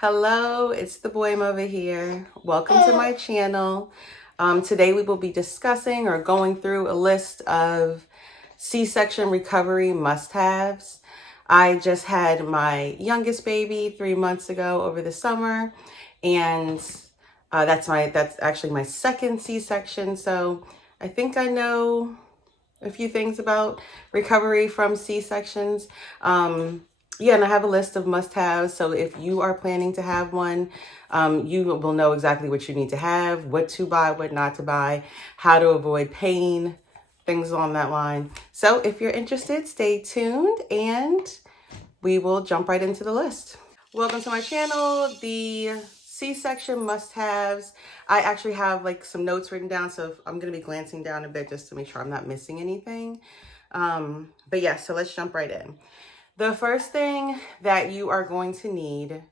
Hello, it's the boy Muva here. Welcome to my channel. Today we will be discussing or going through a list of C-section recovery must-haves. I just had my youngest baby 3 months ago over the summer, and that's actually my second C-section. So I think I know a few things about recovery from C-sections. Yeah, and I have a list of must-haves. So if you are planning to have one, you will know exactly what you need to have, what to buy, what not to buy, how to avoid pain, things along that line. So if you're interested, stay tuned and we will jump right into the list. Welcome to my channel. The C-section must-haves. I actually have like some notes written down, so I'm going to be glancing down a bit just to make sure I'm not missing anything. But yeah, so let's jump right in. The first thing that you are going to need,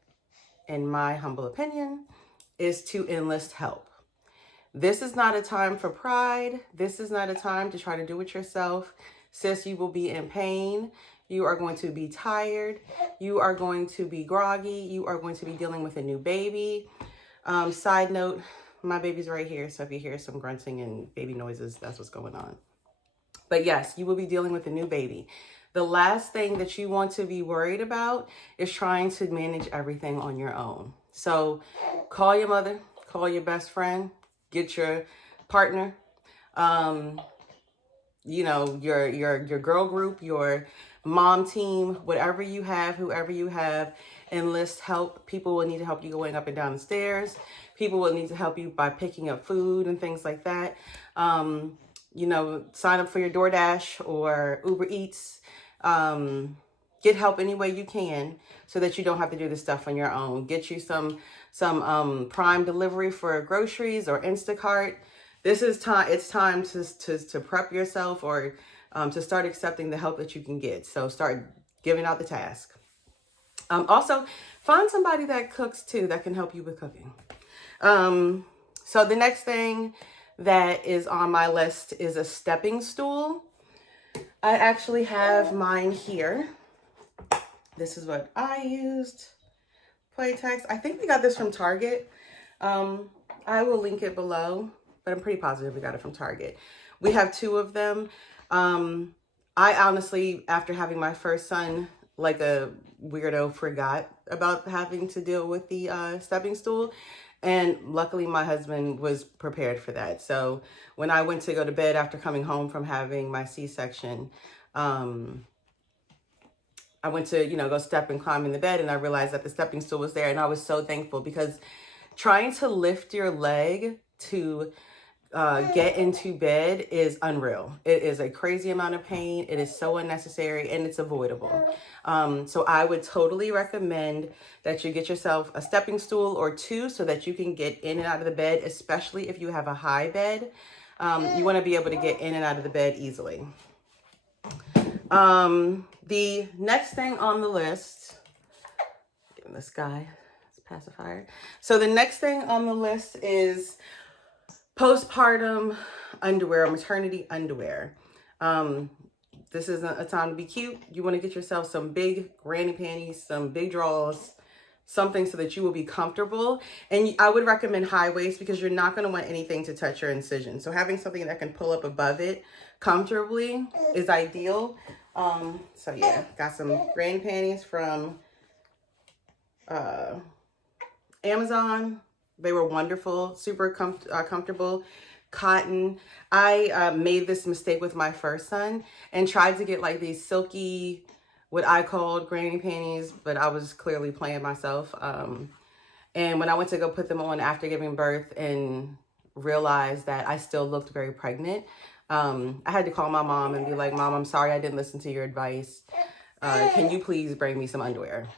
in my humble opinion, is to enlist help. This is not a time for pride. This is not a time to try to do it yourself. Sis, you will be in pain. You are going to be tired. You are going to be groggy. You are going to be dealing with a new baby. Side note, my baby's right here. So if you hear some grunting and baby noises, that's what's going on. But yes, you will be dealing with a new baby. The last thing that you want to be worried about is trying to manage everything on your own. So call your mother, call your best friend, get your partner, you know, your girl group, your mom team, whatever you have, whoever you have, enlist help. People will need to help you going up and down the stairs. People will need to help you by picking up food and things like that. You know, sign up for your DoorDash or Uber Eats. Get help any way you can so that you don't have to do this stuff on your own. Get you some Prime delivery for groceries or Instacart. This is time. It's time to prep yourself or to start accepting the help that you can get. So start giving out the task. Also, find somebody that cooks too that can help you with cooking. So the next thing that is on my list is a stepping stool. I actually have mine here. This is what I used. Playtex. I think we got this from Target. I will link it below, but I'm pretty positive we got it from Target. We have 2 of them. I honestly, after having my first son, like a weirdo, forgot about having to deal with the stepping stool. And luckily my husband was prepared for that. So when I went to go to bed after coming home from having my C-section, I went to, go step and climb in the bed, and I realized that the stepping stool was there. And I was so thankful, because trying to lift your leg to get into bed is unreal. It is a crazy amount of pain. It is so unnecessary, and it's avoidable. So I would totally recommend that you get yourself a stepping stool or 2 so that you can get in and out of the bed, especially if you have a high bed. You want to be able to get in and out of the bed easily. The next thing on the list, give this guy his pacifier. So the next thing on the list is postpartum underwear, maternity underwear. This isn't a time to be cute. You want to get yourself some big granny panties, some big drawers, something so that you will be comfortable. And I would recommend high waist, because you're not going to want anything to touch your incision. So having something that can pull up above it comfortably is ideal. So yeah, got some granny panties from Amazon. They were wonderful, super comfortable, cotton. I made this mistake with my first son and tried to get like these silky, what I called granny panties, but I was clearly playing myself. And when I went to go put them on after giving birth and realized that I still looked very pregnant, I had to call my mom and be like, Mom, I'm sorry I didn't listen to your advice. Can you please bring me some underwear?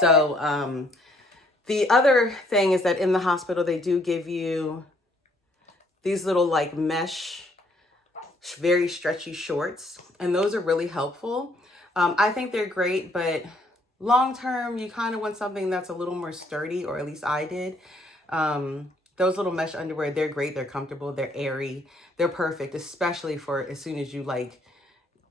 So, the other thing is that in the hospital, they do give you these little like mesh, very stretchy shorts. And those are really helpful. I think they're great, but long term, you kind of want something that's a little more sturdy, or at least I did. Those little mesh underwear, they're great. They're comfortable. They're airy. They're perfect, especially for as soon as you like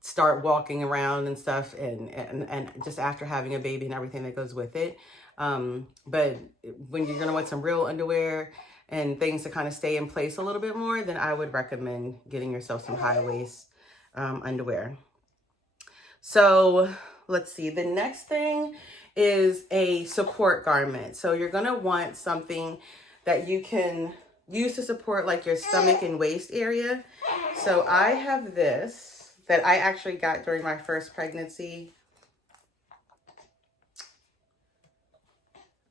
start walking around and stuff, and just after having a baby and everything that goes with it. But when you're going to want some real underwear and things to kind of stay in place a little bit more, then I would recommend getting yourself some high waist underwear. So let's see. The next thing is a support garment. So you're going to want something that you can use to support like your stomach and waist area. So I have this that I actually got during my first pregnancy.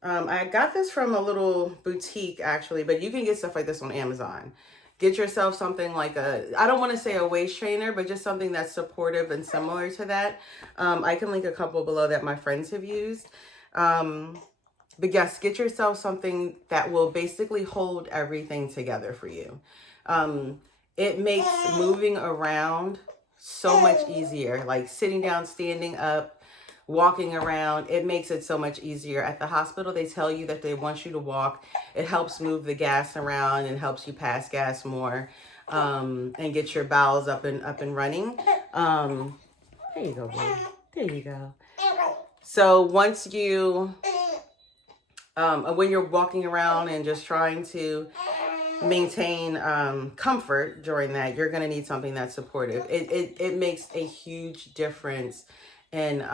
I got this from a little boutique actually, but you can get stuff like this on Amazon. Get yourself something like I don't want to say a waist trainer, but just something that's supportive and similar to that. I can link a couple below that my friends have used. But yes, get yourself something that will basically hold everything together for you. It makes moving around so much easier, like sitting down, standing up, walking around. It makes it so much easier. At the hospital, they tell you that they want you to walk. It helps move the gas around and helps you pass gas more, and get your bowels up and running. There you go, boo. There you go. So once you, when you're walking around and just trying to maintain comfort during that, you're going to need something that's supportive. It makes a huge difference in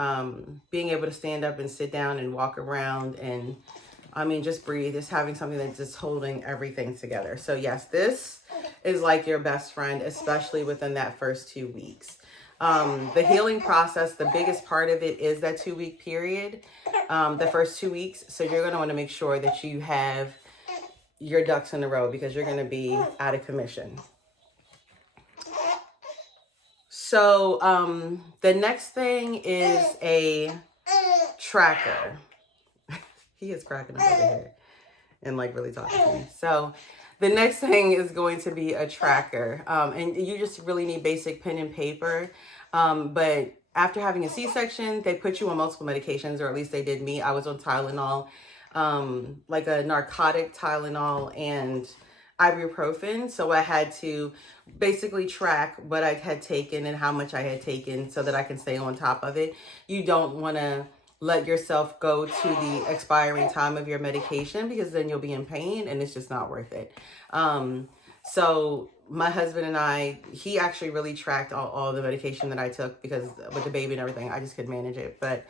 being able to stand up and sit down and walk around and, I mean, just breathe. Just having something that's just holding everything together. So yes, this is like your best friend, especially within that first 2 weeks. The healing process, the biggest part of it is that 2-week period, the first 2 weeks. So you're going to want to make sure that you have your ducks in a row because you're going to be out of commission. So the next thing is a tracker. He is cracking up over here and like really talking to me. So the next thing is going to be a tracker. And you just really need basic pen and paper. But after having a C-section, they put you on multiple medications, or at least they did me. I was on Tylenol, like a narcotic Tylenol and ibuprofen. So I had to basically track what I had taken and how much I had taken so that I can stay on top of it. You don't want to let yourself go to the expiring time of your medication because then you'll be in pain and it's just not worth it. So my husband and I, he actually really tracked all the medication that I took because with the baby and everything, I just could manage it. But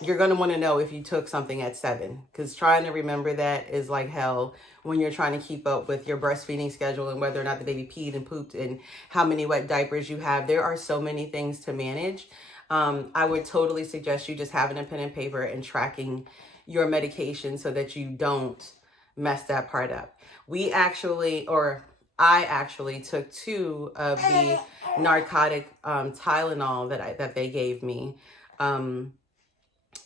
you're going to want to know if you took something at 7, because trying to remember that is like hell when you're trying to keep up with your breastfeeding schedule and whether or not the baby peed and pooped and how many wet diapers you have. There are so many things to manage. I would totally suggest you just having a pen and paper and tracking your medication so that you don't mess that part up. I actually took 2 of the narcotic Tylenol that they gave me.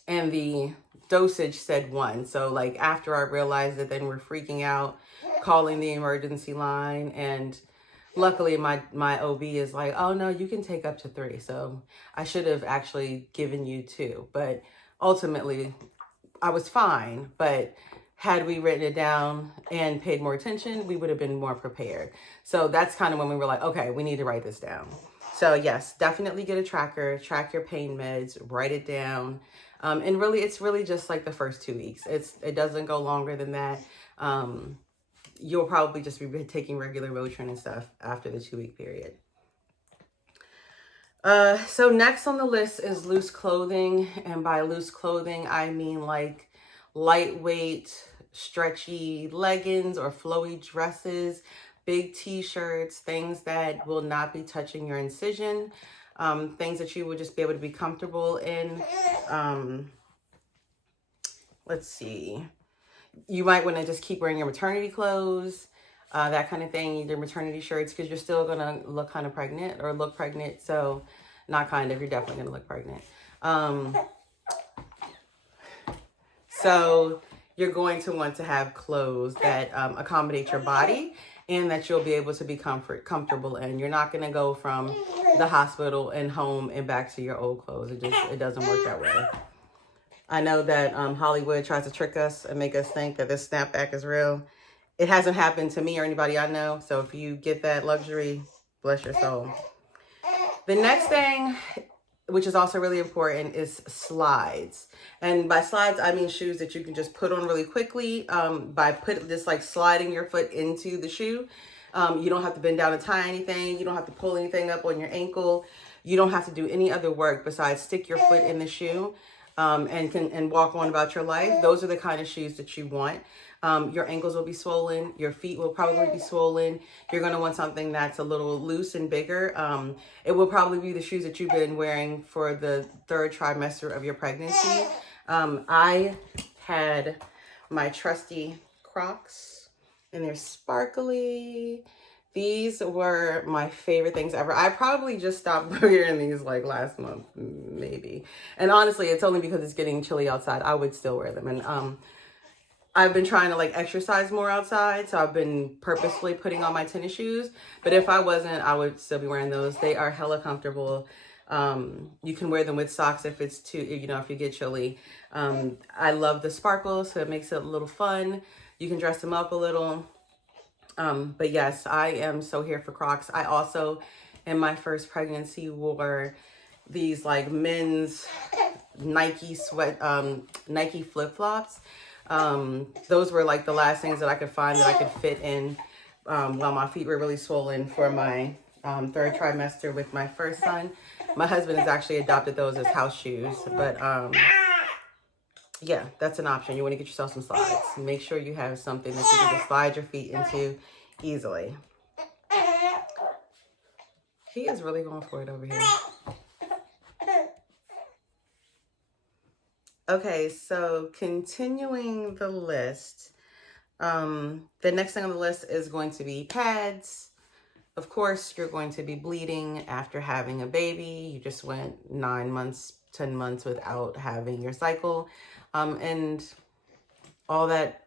And the dosage said 1. So like after I realized it, then we're freaking out, calling the emergency line. And luckily my OB is like, oh no, you can take up to 3. So I should have actually given you 2, but ultimately I was fine. But had we written it down and paid more attention, we would have been more prepared. So that's kind of when we were like, okay, we need to write this down. So yes, definitely get a tracker, track your pain meds, write it down. And really, it's really just like the first 2 weeks. It doesn't go longer than that. You'll probably just be taking regular Motrin and stuff after the 2-week period. So next on the list is loose clothing. And by loose clothing, I mean like lightweight, stretchy leggings or flowy dresses, big t-shirts, things that will not be touching your incision. Things that you would just be able to be comfortable in. Let's see. You might want to just keep wearing your maternity clothes, that kind of thing, your maternity shirts, because you're still going to look kind of pregnant or look pregnant. So not kind of, you're definitely going to look pregnant. So you're going to want to have clothes that accommodate your body and that you'll be able to be comfortable in. You're not going to go from the hospital and home and back to your old clothes. It doesn't work that way. I know that Hollywood tries to trick us and make us think that this snapback is real. It hasn't happened to me or anybody I know. So if you get that luxury, bless your soul. The next thing, which is also really important, is slides. And by slides, I mean shoes that you can just put on really quickly by just like sliding your foot into the shoe. You don't have to bend down to tie anything. You don't have to pull anything up on your ankle. You don't have to do any other work besides stick your foot in the shoe and walk on about your life. Those are the kind of shoes that you want. Your ankles will be swollen. Your feet will probably be swollen. You're going to want something that's a little loose and bigger. It will probably be the shoes that you've been wearing for the 3rd trimester of your pregnancy. I had my trusty Crocs, and they're sparkly. These were my favorite things ever. I probably just stopped wearing these like last month, maybe. And honestly, it's only because it's getting chilly outside. I would still wear them. And I've been trying to like exercise more outside, so I've been purposefully putting on my tennis shoes. But if I wasn't, I would still be wearing those. They are hella comfortable. You can wear them with socks if it's too, if you get chilly. I love the sparkles, so it makes it a little fun. You can dress them up a little. But yes, I am so here for Crocs. I also, in my first pregnancy, wore these like men's Nike flip-flops. Those were like the last things that I could find that I could fit in while my feet were really swollen for my 3rd trimester with my first son. My husband has actually adopted those as house shoes, but yeah, that's an option. You want to get yourself some slides. Make sure you have something that you can just slide your feet into easily. He is really going for it over here. Okay, so continuing the list, the next thing on the list is going to be pads. Of course, you're going to be bleeding after having a baby. You just went 9 months, 10 months without having your cycle. And all that,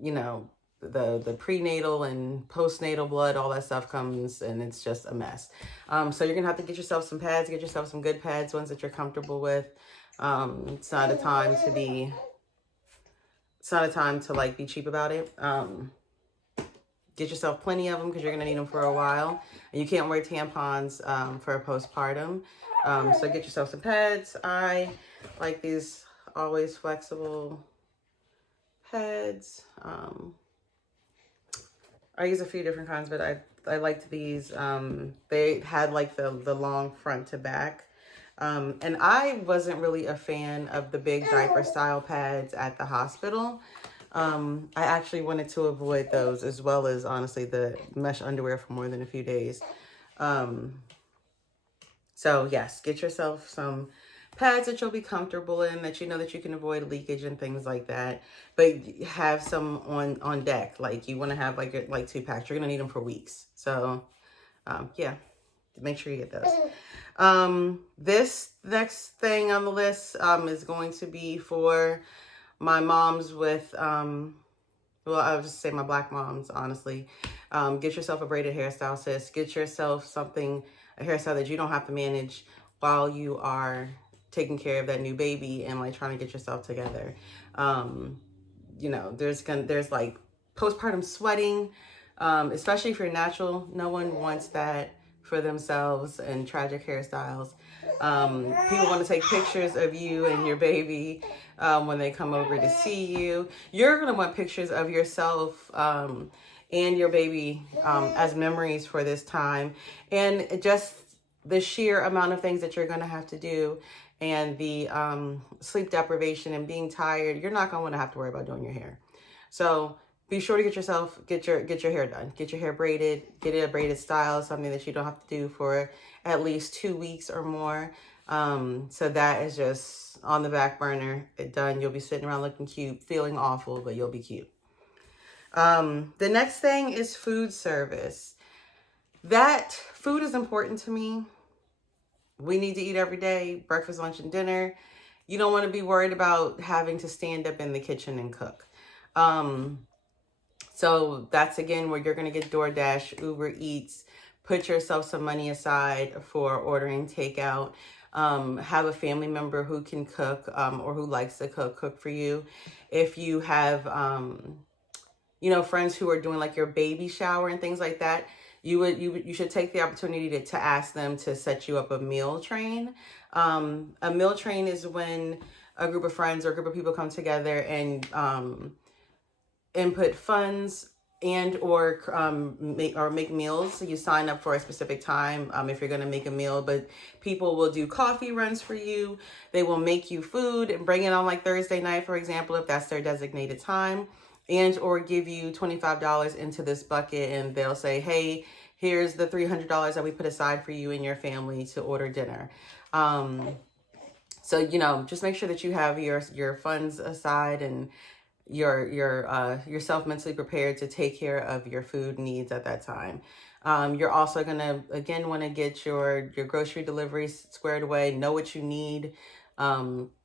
the prenatal and postnatal blood, all that stuff comes and it's just a mess. So you're gonna have to get yourself some pads, get yourself some good pads, ones that you're comfortable with. It's not a time to like be cheap about it. Get yourself plenty of them because you're gonna need them for a while. And you can't wear tampons for a postpartum. So get yourself some pads. I like these always flexible pads. I use a few different kinds, but I liked these. They had like the long front to back. And I wasn't really a fan of the big diaper style pads at the hospital. I actually wanted to avoid those, as well as honestly the mesh underwear for more than a few days. So yes, get yourself some pads that you'll be comfortable in, that you know that you can avoid leakage and things like that. But have some on deck. Like you want to have like 2 packs. You're gonna need them for weeks. So yeah, make sure you get those. This next thing on the list is going to be for my moms with well, I would just say my Black moms, honestly. Get yourself a braided hairstyle, sis. Get yourself a hairstyle that you don't have to manage while you are taking care of that new baby and like trying to get yourself together. There's like postpartum sweating, especially if you're natural. No one wants that for themselves, and tragic hairstyles. People want to take pictures of you and your baby when they come over to see you. You're going to want pictures of yourself and your baby as memories for this time. And just the sheer amount of things that you're going to have to do, and the sleep deprivation and being tired, you're not going to want to have to worry about doing your hair. So be sure to get your hair done. Get your hair braided, get it a braided style, something that you don't have to do for at least 2 weeks or more. So that is just on the back burner. It's done. You'll be sitting around looking cute, feeling awful, but you'll be cute. The next thing is food service. That food is important to me. We need to eat every day, breakfast, lunch, and dinner. You don't want to be worried about having to stand up in the kitchen and cook. So that's, again, where you're going to get DoorDash, Uber Eats. Put yourself some money aside for ordering takeout. Have a family member who can cook or who likes to cook for you. If you have, friends who are doing like your baby shower and things like that, you should take the opportunity to ask them to set you up a meal train. A meal train is when a group of friends or a group of people come together and input funds and or make meals. So you sign up for a specific time if you're going to make a meal, but people will do coffee runs for you. They will make you food and bring it on like Thursday night, for example, if that's their designated time, and or give you $25 into this bucket, and they'll say, hey, here's the $300 that we put aside for you and your family to order dinner. So, you know, just make sure that you have your funds aside and yourself mentally prepared to take care of your food needs at that time. You're also gonna again want to get your grocery deliveries squared away. Know what you need.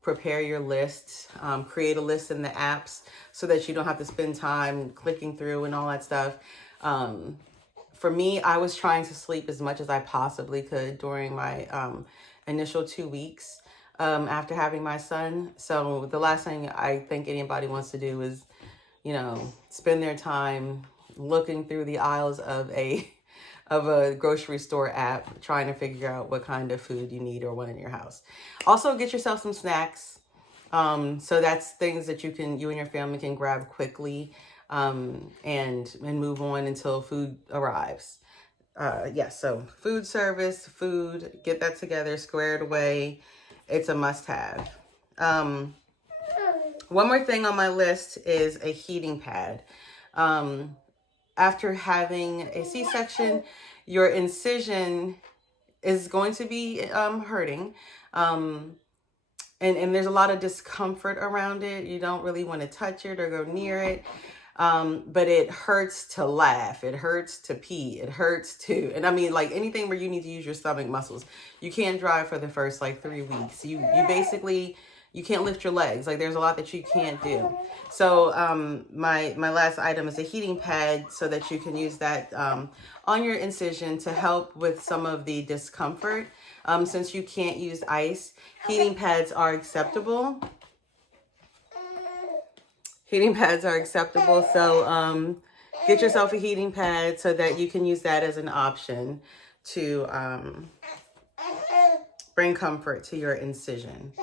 Prepare your lists. Create a list in the apps so that you don't have to spend time clicking through and all that stuff. For me, I was trying to sleep as much as I possibly could during my initial 2 weeks. After having my son. So the last thing I think anybody wants to do is, you know, spend their time looking through the aisles of a grocery store app trying to figure out what kind of food you need or want in your house. Also, get yourself some snacks. So that's things that you and your family can grab quickly and move on until food arrives. So food service, food, get that together, squared away. It's a must-have. One more thing on my list is a heating pad. After having a C-section, your incision is going to be hurting. And there's a lot of discomfort around it. You don't really want to touch it or go near it. But it hurts to laugh. It hurts to pee. It hurts to, and I mean, like anything where you need to use your stomach muscles. You can't drive for the first like 3 weeks. You basically, you can't lift your legs. Like there's a lot that you can't do. So, my last item is a heating pad so that you can use that, on your incision to help with some of the discomfort. Since you can't use ice, heating pads are acceptable. Heating pads are acceptable, so get yourself a heating pad so that you can use that as an option to bring comfort to your incision.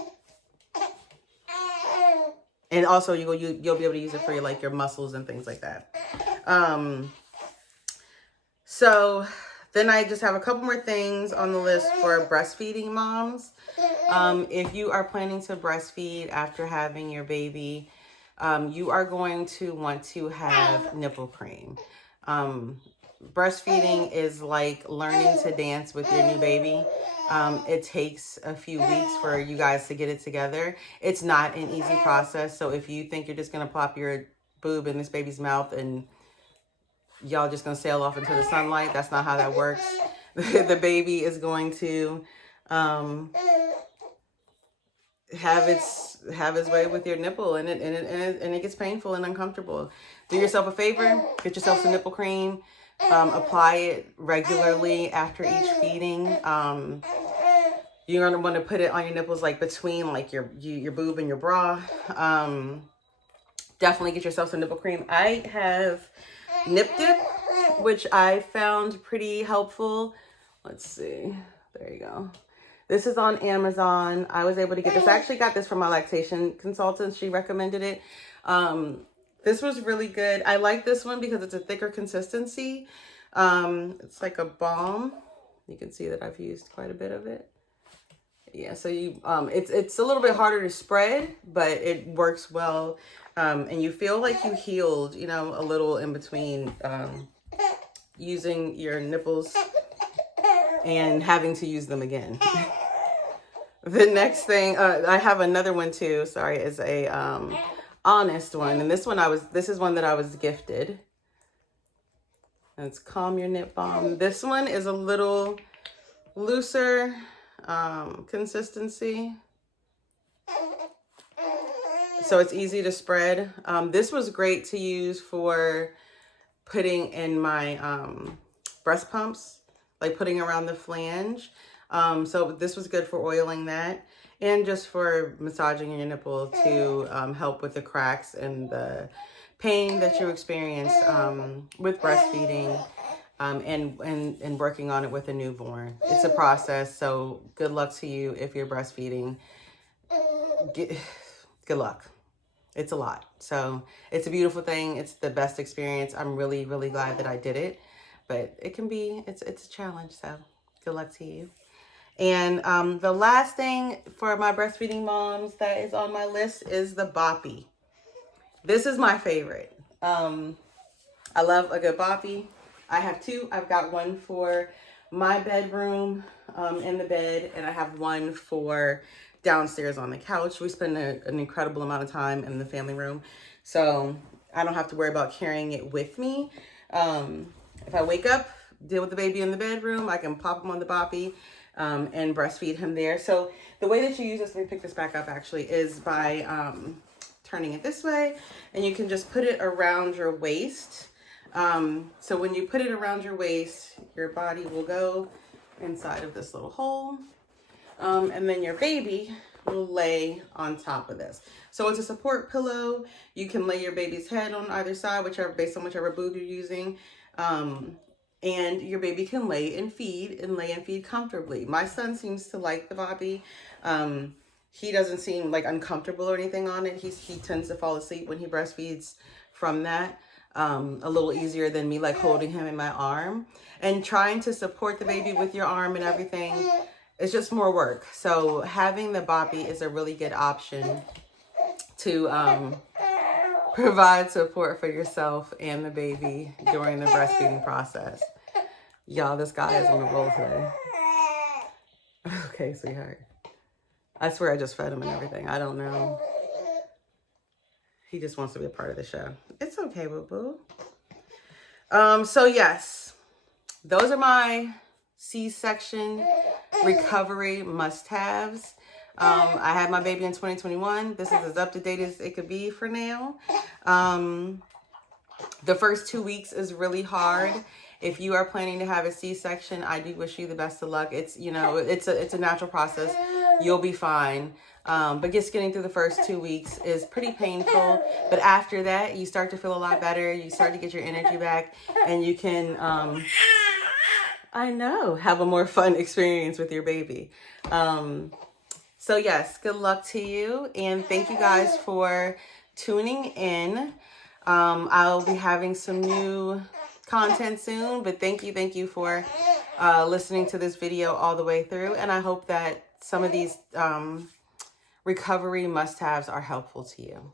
And also you'll be able to use it for your muscles and things like that. So then I just have a couple more things on the list for breastfeeding moms. If you are planning to breastfeed after having your baby, you are going to want to have nipple cream. Breastfeeding is like learning to dance with your new baby. It takes a few weeks for you guys to get it together. It's not an easy process. So if you think you're just going to plop your boob in this baby's mouth and y'all just going to sail off into the sunlight, that's not how that works. The baby is going to have its way with your nipple, and it gets painful and uncomfortable. Do yourself a favor, get yourself some nipple cream, apply it regularly after each feeding. You're gonna want to put it on your nipples, like between like your boob and your bra. Definitely get yourself some nipple cream. I have Nip Dip, which I found pretty helpful. Let's see, there you go. This is on Amazon. I was able to get this. I actually got this from my lactation consultant. She recommended it. This was really good. I like this one because it's a thicker consistency. It's like a balm. You can see that I've used quite a bit of it. Yeah, so it's a little bit harder to spread, but it works well. And you feel like you healed, a little in between using your nipples and having to use them again. The next thing, I have another one too, sorry, is a Honest one. And this is one that I was gifted. And it's Calm Your Nip Balm. This one is a little looser consistency. So it's easy to spread. This was great to use for putting in my breast pumps, like putting around the flange. So this was good for oiling that, and just for massaging your nipple to help with the cracks and the pain that you experience with breastfeeding. and working on it with a newborn. It's a process, so good luck to you if you're breastfeeding. Good luck. It's a lot. So it's a beautiful thing. It's the best experience. I'm really, really glad that I did it. But it can be, it's a challenge. So good luck to you. And the last thing for my breastfeeding moms that is on my list is the boppy. This is my favorite. I love a good boppy. I have two. I've got one for my bedroom in the bed, and I have one for downstairs on the couch. We spend an incredible amount of time in the family room, so I don't have to worry about carrying it with me. If I wake up, deal with the baby in the bedroom, I can pop him on the boppy and breastfeed him there. So the way that you use this, let me pick this back up actually, is by turning it this way, and you can just put it around your waist. So when you put it around your waist, your body will go inside of this little hole. And then your baby will lay on top of this. So it's a support pillow. You can lay your baby's head on either side, based on whichever boob you're using. And your baby can lay and feed comfortably. My son seems to like the boppy. He doesn't seem like uncomfortable or anything on it. He tends to fall asleep when he breastfeeds from that. A little easier than me like holding him in my arm. And trying to support the baby with your arm and everything, it's just more work. So having the boppy is a really good option to provide support for yourself and the baby during the breastfeeding process. Y'all, this guy is on a roll today. Okay, sweetheart. I swear I just fed him and everything. I don't know. He just wants to be a part of the show. It's okay, boo-boo. So yes, those are my C-section recovery must-haves. I had my baby in 2021. This is as up-to-date as it could be for now. The first 2 weeks is really hard. If you are planning to have a C-section, I do wish you the best of luck. It's, you know, it's a natural process. You'll be fine. But just getting through the first 2 weeks is pretty painful. But after that, you start to feel a lot better. You start to get your energy back, and you can, have a more fun experience with your baby. So yes, good luck to you. And thank you guys for tuning in. I'll be having some new content soon, but thank you for listening to this video all the way through. And I hope that some of these recovery must-haves are helpful to you.